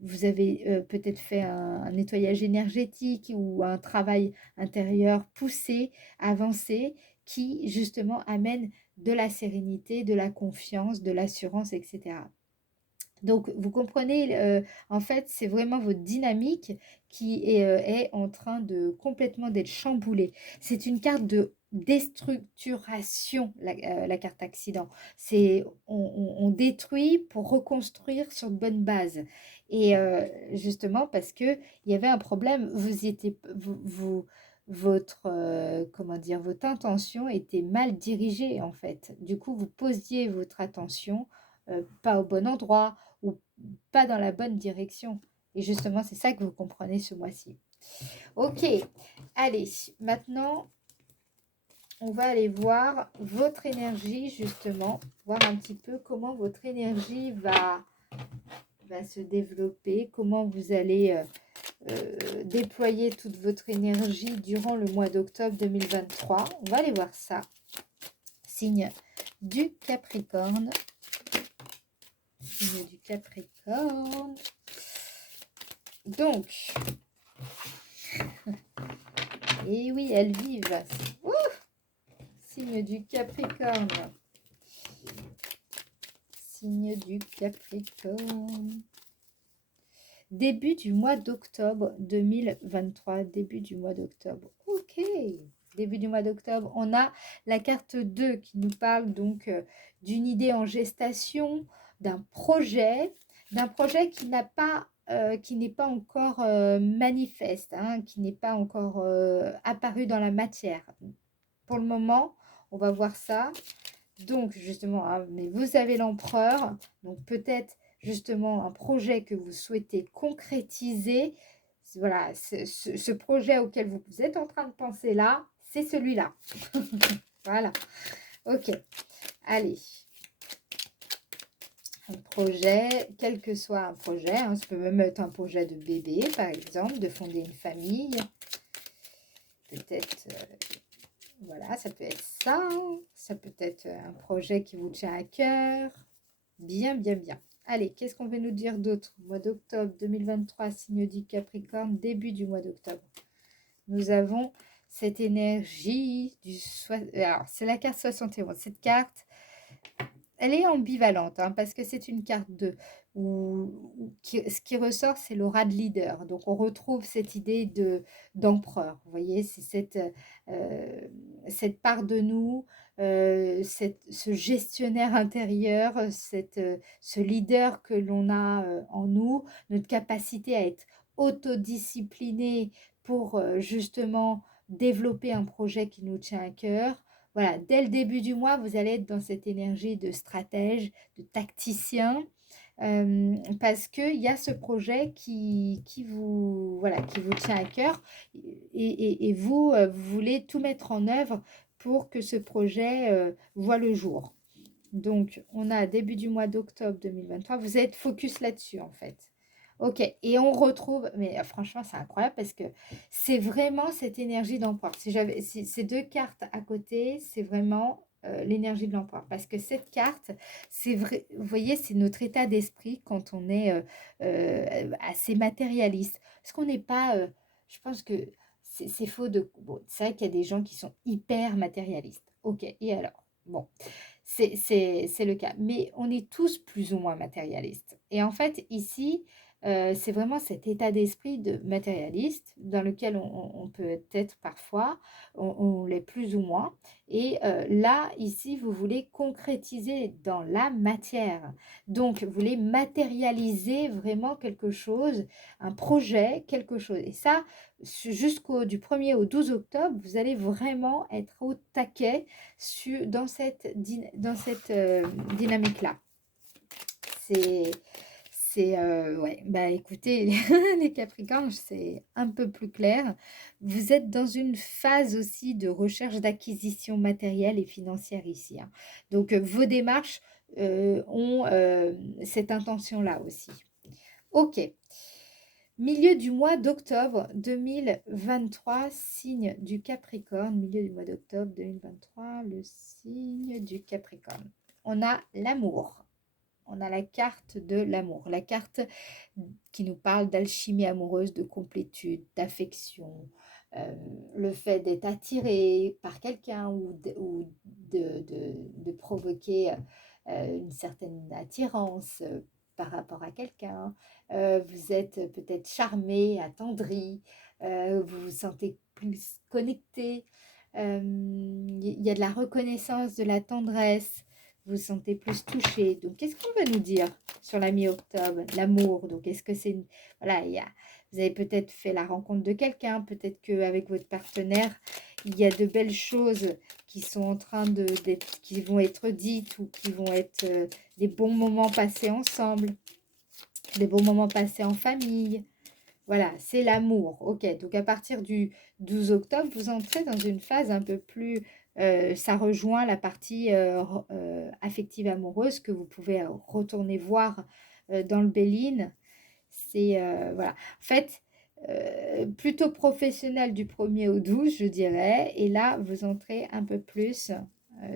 vous avez peut-être fait un nettoyage énergétique ou un travail intérieur poussé, avancé, qui justement amène de la sérénité, de la confiance, de l'assurance, etc. Donc, vous comprenez, en fait, c'est vraiment votre dynamique qui est en train de complètement d'être chamboulée. C'est une carte de déstructuration, la carte accident. C'est on détruit pour reconstruire sur de bonnes bases. Et justement, parce que il y avait un problème, vous étiez, votre, comment dire, votre intention était mal dirigée, en fait. Du coup, vous posiez votre attention pas au bon endroit ou pas dans la bonne direction. Et justement, c'est ça que vous comprenez ce mois-ci. Ok, allez, maintenant, on va aller voir votre énergie, justement, voir un petit peu comment votre énergie va se développer, comment vous allez déployer toute votre énergie durant le mois d'octobre 2023. On va aller voir ça. Signe du Capricorne. Signe du Capricorne. Donc, et oui, elles vivent. Ouh, signe du Capricorne. Signe du Capricorne. Début du mois d'octobre 2023. Début du mois d'octobre. Ok. Début du mois d'octobre. On a la carte 2 qui nous parle donc d'une idée en gestation, d'un projet qui n'a pas qui n'est pas encore manifeste, hein, qui n'est pas encore apparu dans la matière. Pour le moment, on va voir ça. Donc, justement, hein, mais vous avez l'empereur. Donc, peut-être, justement, un projet que vous souhaitez concrétiser. Voilà, ce projet auquel vous êtes en train de penser là, c'est celui-là. Voilà. Ok. Allez. Un projet, quel que soit un projet, hein, ça peut même être un projet de bébé, par exemple, de fonder une famille. Peut-être... voilà, ça peut être ça, hein. Ça peut être un projet qui vous tient à cœur. Bien, bien, bien. Allez, qu'est-ce qu'on veut nous dire d'autre? Mois d'octobre 2023, signe du Capricorne, début du mois d'octobre. Nous avons cette énergie du... Alors, c'est la carte 71. Cette carte, elle est ambivalente, hein, parce que c'est une carte de... ce qui ressort, c'est l'aura de leader. Donc, on retrouve cette idée d'empereur. Vous voyez, c'est cette part de nous, ce gestionnaire intérieur, ce leader que l'on a en nous, notre capacité à être autodiscipliné pour justement développer un projet qui nous tient à cœur. Voilà, dès le début du mois, vous allez être dans cette énergie de stratège, de tacticien, parce qu'il y a ce projet qui vous, voilà, qui vous tient à cœur et vous, vous voulez tout mettre en œuvre pour que ce projet voit le jour. Donc, on a début du mois d'octobre 2023, vous êtes focus là-dessus en fait. Ok, et on retrouve, mais franchement, c'est incroyable parce que c'est vraiment cette énergie d'empereur. Si j'avais ces deux cartes à côté, c'est vraiment l'énergie de l'empereur. Parce que cette carte, c'est vrai, vous voyez, c'est notre état d'esprit quand on est assez matérialiste. Parce qu'on n'est pas, je pense que c'est faux de. Bon, c'est vrai qu'il y a des gens qui sont hyper matérialistes. Ok, et alors? Bon, c'est le cas. Mais on est tous plus ou moins matérialistes. Et en fait, ici, c'est vraiment cet état d'esprit de matérialiste dans lequel on peut être parfois, on l'est plus ou moins. Et là, ici, vous voulez concrétiser dans la matière. Donc, vous voulez matérialiser vraiment quelque chose, un projet, quelque chose. Et ça, du 1er au 12 octobre, vous allez vraiment être au taquet dans cette dynamique-là. Ouais, bah écoutez, les Capricornes, c'est un peu plus clair. Vous êtes dans une phase aussi de recherche d'acquisition matérielle et financière ici, hein. Donc, vos démarches ont cette intention-là aussi. Ok. Milieu du mois d'octobre 2023, signe du Capricorne. Milieu du mois d'octobre 2023, le signe du Capricorne. On a l'amour. On a la carte de l'amour. La carte qui nous parle d'alchimie amoureuse, de complétude, d'affection. Le fait d'être attiré par quelqu'un ou de provoquer une certaine attirance par rapport à quelqu'un, vous êtes peut-être charmé, attendri, vous vous sentez plus connecté, il y a de la reconnaissance, de la tendresse, vous vous sentez plus touché. Donc, qu'est-ce qu'on veut nous dire sur la mi-octobre? L'amour. Donc, est-ce que c'est voilà, vous avez peut-être fait la rencontre de quelqu'un, peut-être qu'avec votre partenaire, il y a de belles choses qui sont en train qui vont être dites ou qui vont être des bons moments passés ensemble, des bons moments passés en famille. Voilà, c'est l'amour. Ok, donc à partir du 12 octobre, vous entrez dans une phase un peu plus... ça rejoint la partie affective amoureuse que vous pouvez retourner voir dans le Béline. C'est, voilà. En fait, plutôt professionnel du 1er au 12, je dirais. Et là, vous entrez un peu plus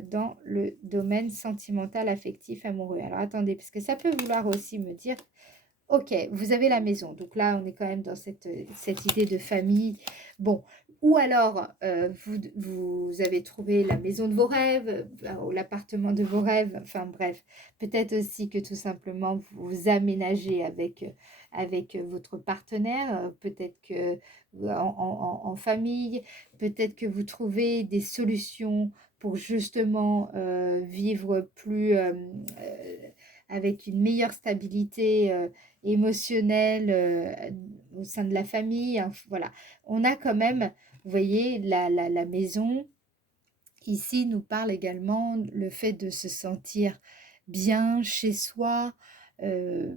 dans le domaine sentimental, affectif, amoureux. Alors, attendez, parce que ça peut vouloir aussi me dire OK, vous avez la maison. Donc là, on est quand même dans cette idée de famille. Bon, ou alors, vous avez trouvé la maison de vos rêves, ou l'appartement de vos rêves. Enfin bref, peut-être aussi que tout simplement, vous aménagez avec votre partenaire. Peut-être que en famille, peut-être que vous trouvez des solutions pour justement vivre plus avec une meilleure stabilité émotionnel au sein de la famille. Hein, voilà, on a quand même, vous voyez, la maison ici nous parle également le fait de se sentir bien chez soi. euh,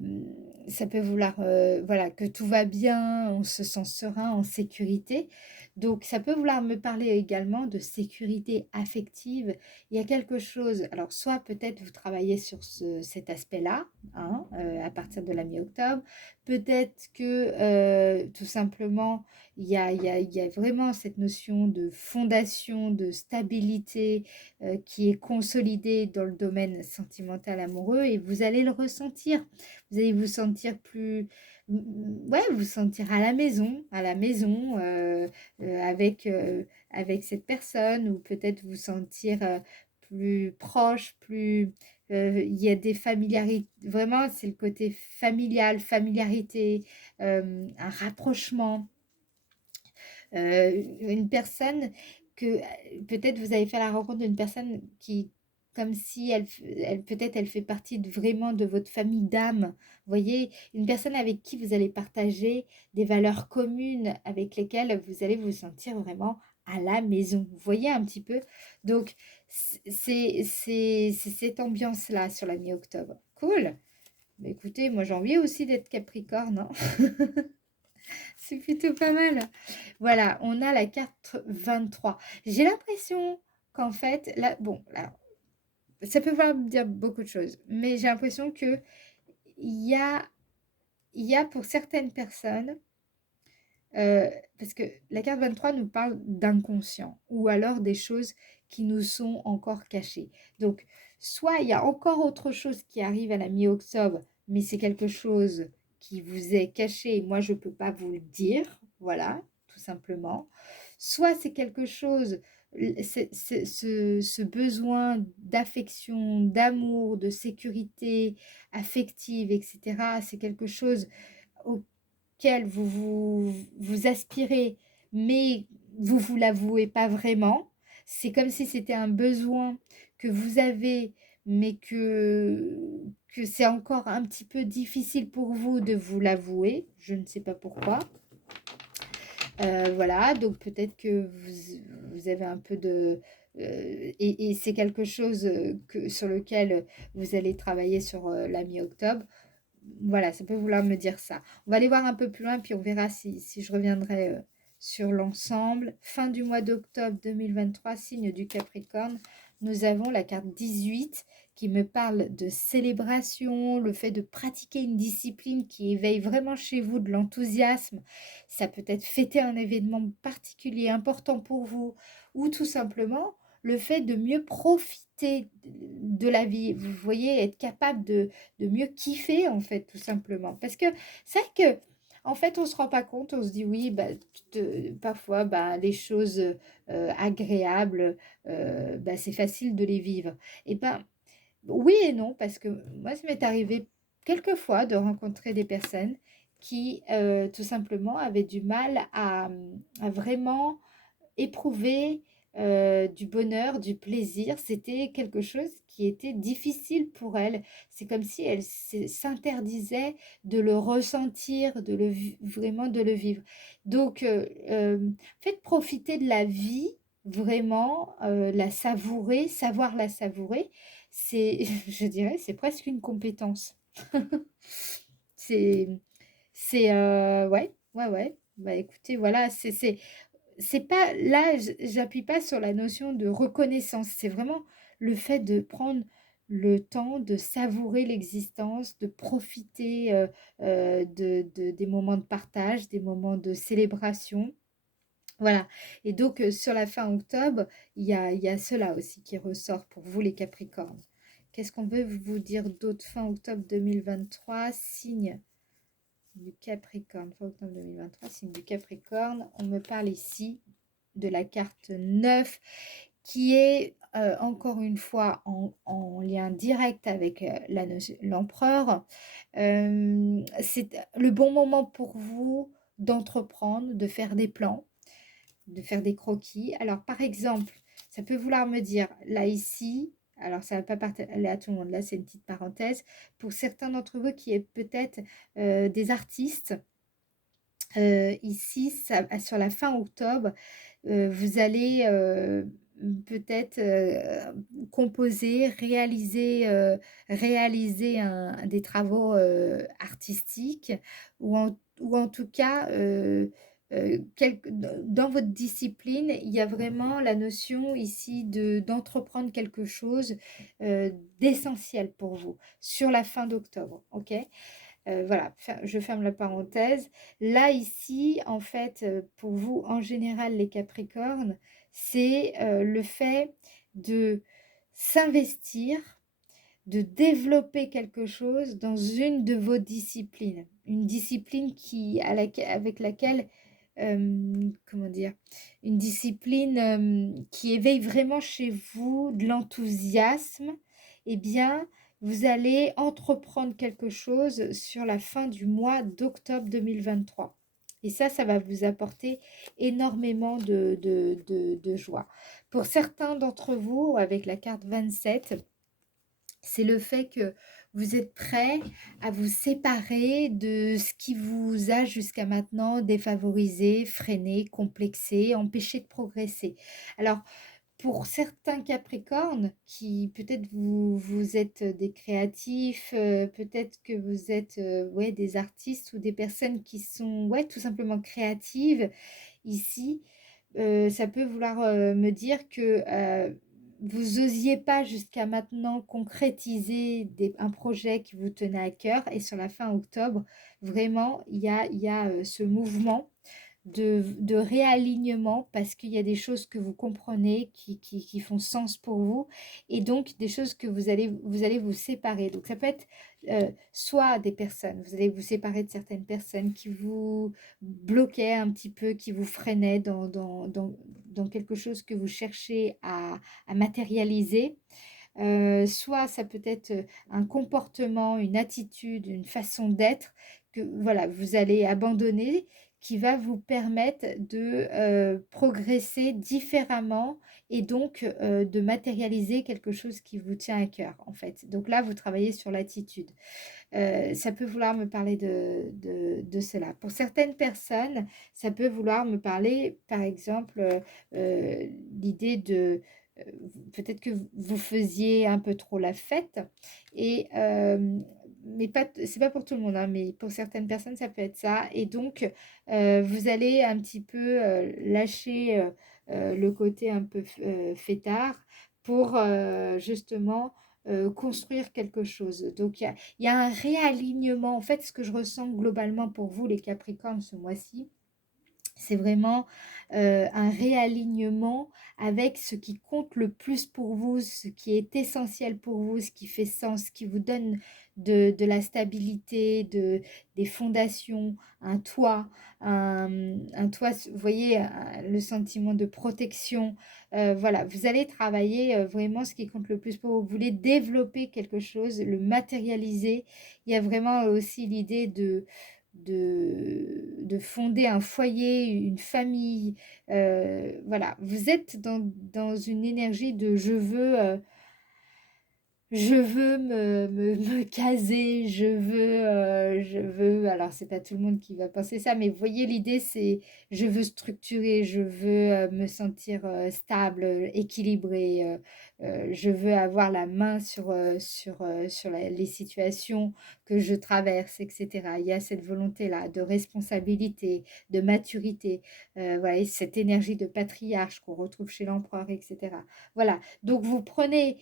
Ça peut vouloir voilà, que tout va bien, on se sent serein, en sécurité. Donc ça peut vouloir me parler également de sécurité affective. Il y a quelque chose, alors soit peut-être vous travaillez sur cet aspect-là, hein, à partir de la mi-octobre. Peut-être que tout simplement il y a vraiment cette notion de fondation, de stabilité qui est consolidée dans le domaine sentimental amoureux et vous allez le ressentir. Vous allez vous sentir plus... Ouais, vous sentir à la maison avec cette personne ou peut-être vous sentir plus proche, plus... il y a des familiarités, vraiment c'est le côté familial, familiarité, un rapprochement. Une personne que peut-être vous avez fait la rencontre d'une personne qui, comme si elle peut-être elle fait partie vraiment de votre famille d'âme. Vous voyez, une personne avec qui vous allez partager des valeurs communes, avec lesquelles vous allez vous sentir vraiment à la maison. Vous voyez un petit peu? Donc, c'est cette ambiance-là sur la mi-octobre. Cool. Mais écoutez, moi j'ai envie aussi d'être Capricorne, hein. C'est plutôt pas mal. Voilà, on a la carte 23. J'ai l'impression qu'en fait, là, bon, là, ça peut vouloir dire beaucoup de choses, mais j'ai l'impression que il y a, il y a pour certaines personnes, parce que la carte 23 nous parle d'inconscient ou alors des choses qui nous sont encore cachées. Donc, soit il y a encore autre chose qui arrive à la mi-octobre, mais c'est quelque chose qui vous est caché et moi je ne peux pas vous le dire, voilà, tout simplement. Soit c'est quelque chose, ce besoin d'affection, d'amour, de sécurité affective, etc., c'est quelque chose auquel vous aspirez, mais vous l'avouez pas vraiment. C'est comme si c'était un besoin que vous avez, mais que c'est encore un petit peu difficile pour vous de vous l'avouer. Je ne sais pas pourquoi. Voilà, donc peut-être que vous avez un peu de... et c'est quelque chose sur lequel vous allez travailler sur la mi-octobre. Voilà, ça peut vouloir me dire ça. On va aller voir un peu plus loin, puis on verra si je reviendrai sur l'ensemble. Fin du mois d'octobre 2023, signe du Capricorne, nous avons la carte 18 qui me parle de célébration, le fait de pratiquer une discipline qui éveille vraiment chez vous de l'enthousiasme. Ça peut être fêter un événement particulier, important pour vous, ou tout simplement le fait de mieux profiter de la vie. Vous voyez, être capable de mieux kiffer, en fait, tout simplement. Parce que c'est vrai que, en fait, on ne se rend pas compte, on se dit oui, bah, parfois, bah, les choses agréables, c'est facile de les vivre. Et ben, oui et non, parce que moi, ça m'est arrivé quelquefois de rencontrer des personnes qui tout simplement avaient du mal à vraiment éprouver du bonheur, du plaisir. C'était quelque chose qui était difficile pour elles. C'est comme si elles s'interdisaient de le ressentir, vraiment de le vivre. Donc, faites profiter de la vie, vraiment, la savourer, savoir la savourer. C'est, je dirais, c'est presque une compétence. C'est, ouais, ouais, ouais. Bah écoutez, voilà, c'est pas là, j'appuie pas sur la notion de reconnaissance, c'est vraiment le fait de prendre le temps de savourer l'existence, de profiter des moments de partage, des moments de célébration. Voilà. Et donc, sur la fin octobre, il y a cela aussi qui ressort pour vous, les Capricornes. Qu'est-ce qu'on veut vous dire d'autre fin octobre 2023, signe du Capricorne, fin octobre 2023, signe du Capricorne. On me parle ici de la carte 9 qui est encore une fois en lien direct avec l'empereur. C'est le bon moment pour vous d'entreprendre, de faire des plans, de faire des croquis. Alors par exemple, ça peut vouloir me dire, là ici, alors ça ne va pas parler à tout le monde, là c'est une petite parenthèse, pour certains d'entre vous qui est peut-être des artistes, ici, sur la fin octobre, vous allez peut-être composer, réaliser des travaux artistiques ou en tout cas, dans votre discipline, il y a vraiment la notion ici d'entreprendre quelque chose d'essentiel pour vous sur la fin d'octobre. Ok. Voilà, je ferme la parenthèse. Là, ici, en fait, pour vous, en général, les Capricornes, c'est le fait de s'investir, de développer quelque chose dans une de vos disciplines. Une discipline avec laquelle, comment dire, une discipline qui éveille vraiment chez vous de l'enthousiasme. Eh bien, vous allez entreprendre quelque chose sur la fin du mois d'octobre 2023. Et ça va vous apporter énormément de joie. Pour certains d'entre vous, avec la carte 27, c'est le fait que vous êtes prêt à vous séparer de ce qui vous a jusqu'à maintenant défavorisé, freiné, complexé, empêché de progresser. Alors, pour certains Capricornes, qui peut-être vous êtes des créatifs, peut-être que vous êtes ouais, des artistes ou des personnes qui sont ouais, tout simplement créatives, ici, ça peut vouloir me dire que vous osiez pas jusqu'à maintenant concrétiser un projet qui vous tenait à cœur et sur la fin octobre, vraiment, il y a ce mouvement de réalignement parce qu'il y a des choses que vous comprenez qui font sens pour vous et donc des choses que vous allez vous séparer. Donc ça peut être soit des personnes, vous allez vous séparer de certaines personnes qui vous bloquaient un petit peu, qui vous freinaient dans quelque chose que vous cherchez à matérialiser. Soit ça peut être un comportement, une attitude, une façon d'être que voilà, vous allez abandonner qui va vous permettre de progresser différemment et donc de matérialiser quelque chose qui vous tient à cœur en fait. Donc là, vous travaillez sur l'attitude. Ça peut vouloir me parler de cela. Pour certaines personnes, ça peut vouloir me parler, par exemple, l'idée de peut-être que vous faisiez un peu trop la fête et mais pas, c'est pas pour tout le monde, hein, mais pour certaines personnes, ça peut être ça. Et donc, vous allez un petit peu lâcher le côté un peu fêtard pour justement construire quelque chose. Donc, il y a un réalignement. En fait, ce que je ressens globalement pour vous, les Capricornes, ce mois-ci, C'est vraiment un réalignement avec ce qui compte le plus pour vous, ce qui est essentiel pour vous, ce qui fait sens, ce qui vous donne de la stabilité, des fondations, un toit, un toit, vous voyez, le sentiment de protection. Voilà, vous allez travailler vraiment ce qui compte le plus pour vous. Vous voulez développer quelque chose, le matérialiser. Il y a vraiment aussi l'idée de fonder un foyer, une famille. Voilà, vous êtes dans une énergie de je veux me caser, je veux, alors c'est pas tout le monde qui va penser ça, mais vous voyez, l'idée c'est je veux structurer, je veux me sentir stable, équilibré, je veux avoir la main sur les situations que je traverse, etc. Il y a cette volonté-là de responsabilité, de maturité, voilà, et cette énergie de patriarche qu'on retrouve chez l'empereur, etc. Voilà, donc vous prenez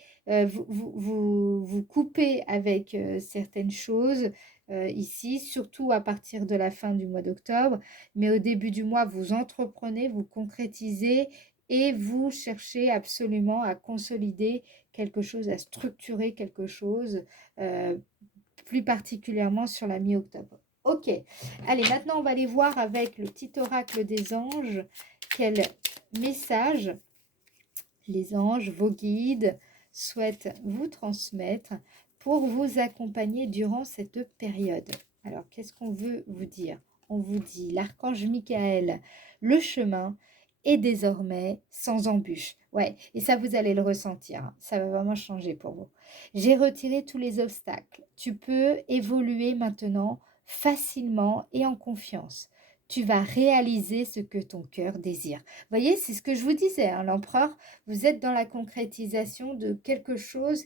vous coupez avec certaines choses ici, surtout à partir de la fin du mois d'octobre, mais au début du mois, vous entreprenez, vous concrétisez et vous cherchez absolument à consolider quelque chose, à structurer quelque chose, euh, plus particulièrement sur la mi-octobre. Ok, allez, maintenant on va aller voir avec le petit oracle des anges quel message les anges, vos guides, souhaitent vous transmettre pour vous accompagner durant cette période. Alors, qu'est-ce qu'on veut vous dire? On vous dit, l'archange Michael, le chemin est désormais sans embûche. Ouais, et ça, vous allez le ressentir, hein. Ça va vraiment changer pour vous. J'ai retiré tous les obstacles. Tu peux évoluer maintenant facilement et en confiance. Tu vas réaliser ce que ton cœur désire. Vous voyez, c'est ce que je vous disais, hein, l'empereur, vous êtes dans la concrétisation de quelque chose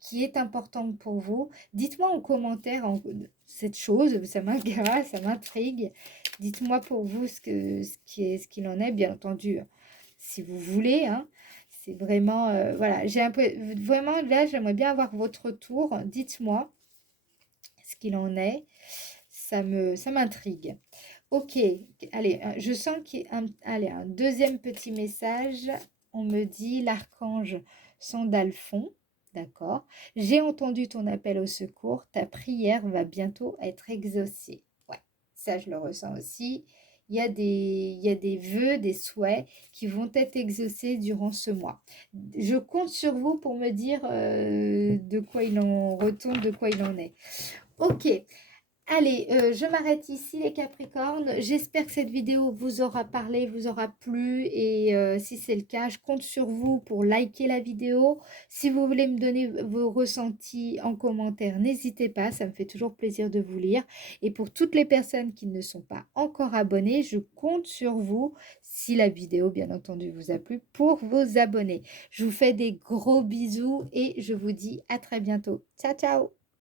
qui est important pour vous. Dites-moi en commentaire cette chose, ça m'intéresse, ça m'intrigue. Dites-moi pour vous ce qu'il en est, bien entendu, si vous voulez, hein. C'est vraiment, voilà, vraiment, là, j'aimerais bien avoir votre retour. Dites-moi ce qu'il en est. Ça m'intrigue. Ok, allez, je sens qu'il y a allez, un deuxième petit message. On me dit l'archange Sandalphon, d'accord. J'ai entendu ton appel au secours, ta prière va bientôt être exaucée. Ouais, ça je le ressens aussi. Il y a des vœux, des souhaits qui vont être exaucés durant ce mois. Je compte sur vous pour me dire de quoi il en retourne, de quoi il en est. Ok, allez, je m'arrête ici les Capricornes. J'espère que cette vidéo vous aura parlé, vous aura plu et si c'est le cas, je compte sur vous pour liker la vidéo. Si vous voulez me donner vos ressentis en commentaire, n'hésitez pas, ça me fait toujours plaisir de vous lire. Et pour toutes les personnes qui ne sont pas encore abonnées, je compte sur vous, si la vidéo bien entendu vous a plu, pour vous abonner. Je vous fais des gros bisous et je vous dis à très bientôt. Ciao, ciao!